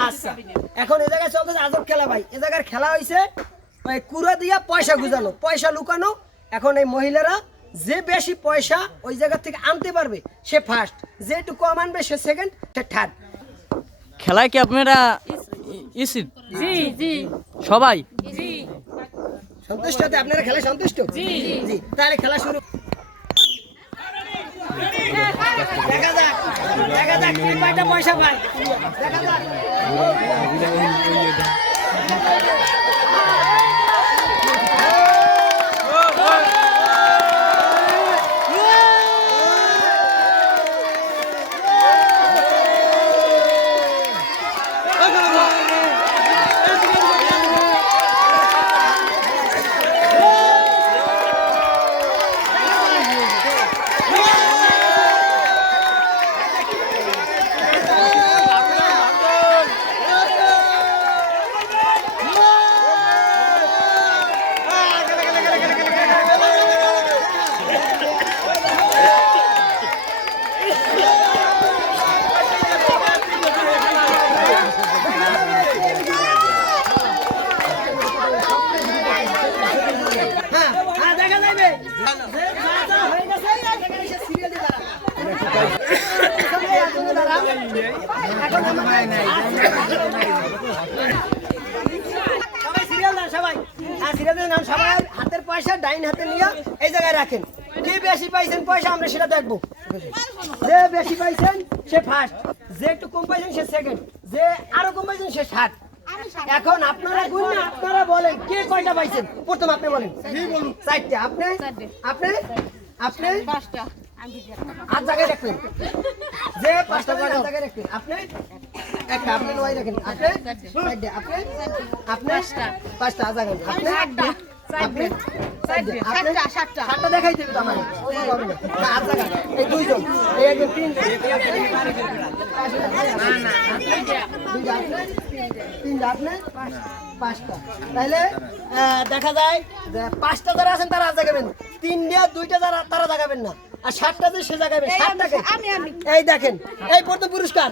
আচ্ছা এখন এ জায়গায় চলতেছে আজব খেলা ভাই। এ জায়গার খেলা হয়েছে ওই কুড়া দিয়া পয়সা গুজানো পয়সা লুকানো। এখন এই মহিলারা যে বেশি পয়সা ওই জায়গা থেকে আনতে পারবে সে ফার্স্ট যে একটু কম আনবে সে সেকেন্ড সে থার্ড খেলায় কি আপনারা ই- জি জি। সবাই? জি। সন্তুষ্ট আপনারা খেলা সন্তুষ্ট? জি। জি তাহলে খেলা শুরু। দেখা যাক দেখা যাক কয়টা পয়সা পায়। দেখা যাক হ্যাঁ হ্যাঁ দেখা যাবে যে যা যা হয়ে গেছে সেখানে সে সিরিয়াল দিয়ে দাঁড়ান। এখানে একজনে দাঁড়ান। এখন আমাদের- হাতের পয়সা ডাইন হাতে নিয়ে এই জায়গায় রাখেন যে বেশি পাইছেন পয়সা আমরা সেটা দেখব। যে বেশি পাইছেন সে ফার্স্ট যে একটু কম পাইছেন সে সেকেন্ড যে আরও কম পাইছেন সে ষাট এখন আপনারা বলেন কে কয়টা পাইছেন? প্রথম আপনি বলেন। চারটে। আপনি? আপনি? আপনি? পাঁচটা। জায়গায় রাখবেন যে পাঁচটা করে জায়গায় রাখবেন আপনি? একটা আপনি নয় রাখেন। আপনি? আপনি? আপনি? পাঁচটা। হাত জায়গায় আপনি? দেখা যায় যে পাঁচটা যারা আছেন তারা জাগাবেন তিনটা দুইটা যারা তারা জাগাবেন না। আর সাতটা যে সে জাগাবে সাতটাকে আমি আমি। এই দেখেন এই প্রথম পুরস্কার।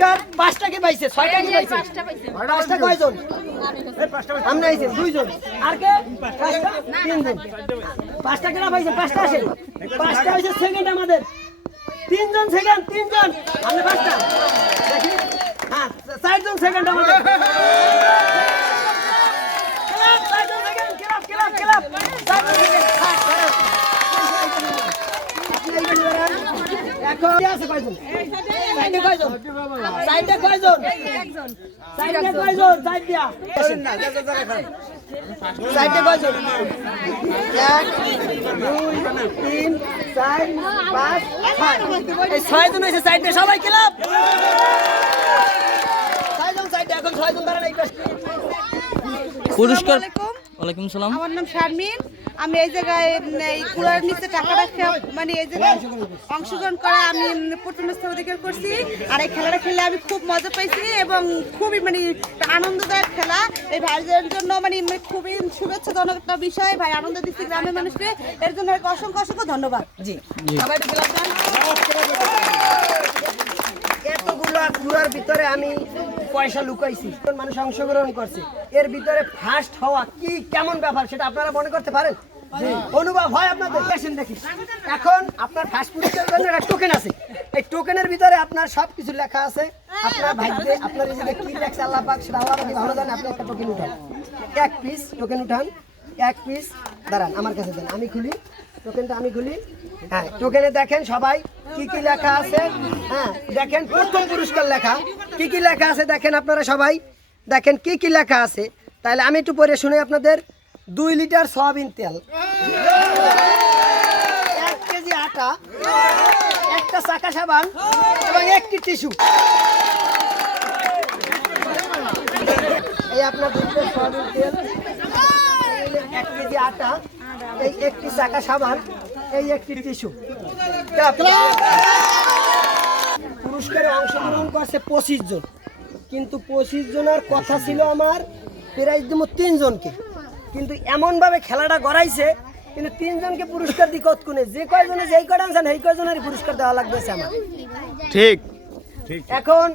পুরস্কার আমাদের। দ্বিতীয় পাইছে? ছয়টাকে পাইছে? পাইছে। পাঁচটা কয়জন? আমরা আইছেন দুইজন। আর কে? পাঁচটা? তিনজন। পাঁচটা কেনা পাইছে? পাঁচটা আসেন পাঁচটা হয়েছে সেকেন্ড আমাদের। তিনজন সেকেন্ড তিনজন। আমরা পাঁচটা। হ্যাঁ চারজন সেকেন্ড আমাদের। ক্লাব, চারজন second, ক্লাব, ক্লাব, ক্লাব। চারজন second, হ্যাঁ, হ্যাঁ। আপনি এই জন্য দাঁড়ান। এখন কে আছে কয়জন? সাইডে কয়জন? সাইডে কয়জন? সাইডে কয়জন? সাইড দিয়া। সাইডে কয়জন? এক, দুই, তিন, চার, পাঁচ, ছয়। এই ছয়জন হয়েছে সাইডে সবাই ক্লাব ছয়জন সাইডে এখন ছয়জন দাঁড়ান এই পুরস্কার ওয়ালাইকুম সালাম আমার নাম শারমিন আমি এই জায়গায় এই কুলার নিচে টাকা রাখা মানে এই জায়গায় অংশগ্রহণ করা আমি প্রথম স্থান অধিকার করছি। আর এই খেলাটা খেলে আমি খুব মজা পাইছি এবং খুবই মানে আনন্দদায়ক খেলা। এই ভাইদের জন্য মানে খুবই শুভেচ্ছাজনক একটা বিষয়। ভাই আনন্দ দিচ্ছি গ্রামের মানুষকে। এর জন্য অসংখ্য অসংখ্য ধন্যবাদ। জি। এতগুলো কুড়ার ভিতরে আমি পয়সা লুকাইছি মানুষ অংশগ্রহণ করছে। এর ভিতরে ফার্স্ট হওয়া কি কেমন ব্যাপার সেটা আপনারা মনে করতে পারেন? অনুভব হয় আপনাদের? পেশেন্ট দেখি। এখন আপনার ফার্স্ট পুরস্কার জন্য একটা টোকেন আছে। এই টোকেনের ভিতরে আপনার সব কিছু লেখা আছে। আপনার ভাগ্যে আপনার এই কি লেখছে আল্লাহ পাক, সেটা আল্লাহ পাকে ভালো জানে, আপনি একটা টোকেন উঠান। এক পিস টোকেন উঠান। এক পিস দাঁড়ান, আমার কাছে দেন। আমি খুলি। টোকেনটা আমি খুলি। হ্যাঁ টোকেনে দেখেন সবাই কি কি লেখা আছে। হ্যাঁ দেখেন প্রথম পুরস্কার লেখা। কি কি লেখা আছে দেখেন আপনারা সবাই। দেখেন কি কি লেখা আছে। তাহলে আমি একটু পরে শুনে আপনাদের। দুই লিটার সয়াবিন তেল। এক কেজি আটা, একটা চাকা সাবান এবং একটি টিস্যু। এই আপনার দুই লিটার সয়াবিন তেল, এক কেজি আটা, এই একটি চাকা সাবান, এই একটি টিস্যু। পুরস্কারে অংশগ্রহণ করছে পঁচিশ জন। কিন্তু পঁচিশ জনের কথা ছিল আমার প্রায় তিনজনকে। কিন্তু এমনভাবে খেলাটা গড়াইছে কিন্তু তিনজনকে পুরস্কার দিই কতক্ষণে? যে কয়জনে যেই কয়টা আনছেন সেই কয়জনেরই পুরস্কার দেওয়া লাগতেছে আমার। ঠিক। এখন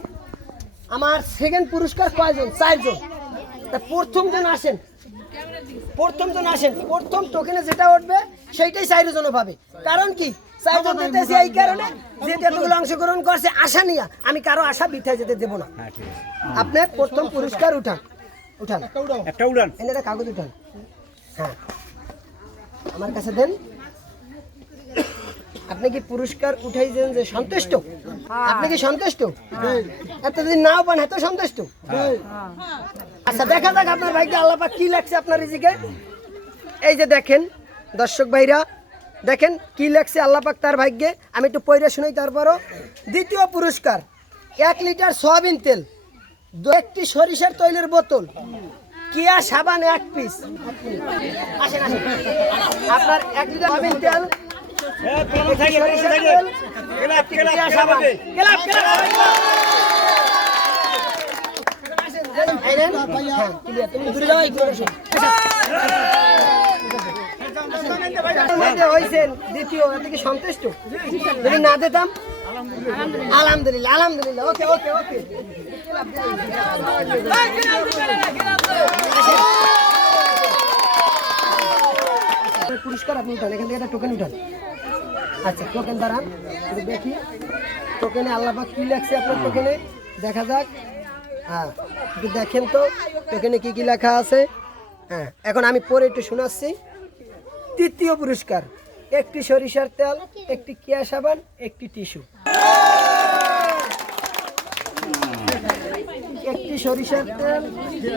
আমার সেকেন্ড পুরস্কার কয়জন? চারজন। তা প্রথম জন আসেন। প্রথম জন আসেন। প্রথম টোকেনে যেটা উঠবে সেইটাই চারজন পাবে। কারণ কি? চারজন দিতেছি এই কারণে যে যতগুলো অংশগ্রহণ করছে আশা নিয়ে। আমি কারও আশা বিথায় যেতে দেবো না। আপনার প্রথম পুরস্কার উঠান। উঠান। একটা উড়ান। এনে একটা কাগজ উঠান। হ্যাঁ। আমার কাছে দেন। আপনি কি পুরস্কার উঠাইছেন যে সন্তুষ্ট? আপনি কি সন্তুষ্ট? এতদিন নাও পান এত সন্তুষ্ট? আচ্ছা দেখা যাক আপনার ভাইকে আল্লাহ পাক কি লাগছে আপনার রিজিকে এই যে দেখেন দর্শক ভাইরা দেখেন কি লাগছে আল্লাহ পাক তার ভাগ্যে আমি একটু পয়রা শুনাই তারপরও। দ্বিতীয় পুরস্কার এক লিটার সয়াবিন তেল। একটি সরিষার তৈলের বোতল কিয়া সাবান এক পিস আসেন আসেন আপনার এক লিটার সয়াবিন তেল। হ্যাঁ, হয়েছেন দ্বিতীয় এতে কি সন্তুষ্ট যদি না দিতাম আলহামদুলিল্লাহ। আলহামদুলিল্লাহ ওকে ওকে ওকে। পুরস্কার আপনি উঠান, এখান থেকে একটা টোকেন উঠান। আচ্ছা টোকেন দাঁড়ান দেখি। টোকেনে আল্লাহ পাক কি লাগছে আপনার টোকেনে দেখা যাক। হ্যাঁ একটু দেখেন তো টোকেনে কি কি লেখা আছে? হ্যাঁ এখন আমি পরে একটু শোনাচ্ছি। তৃতীয় পুরস্কার। একটি সরিষার তেল একটি কিয়া সাবান একটি টিস্যু। একটি সরিষার তেল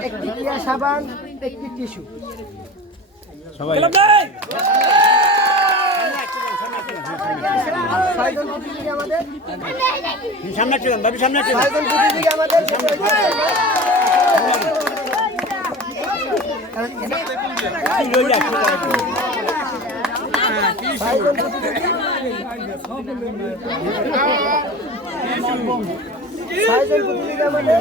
একটি কিয়া সাবান একটি টিস্যু। আমাদের। সামনে ছিলাম সামনে ছিলাম আমাদের। প্রতিযোগী ছয়জন প্রতিযোগী আমাদের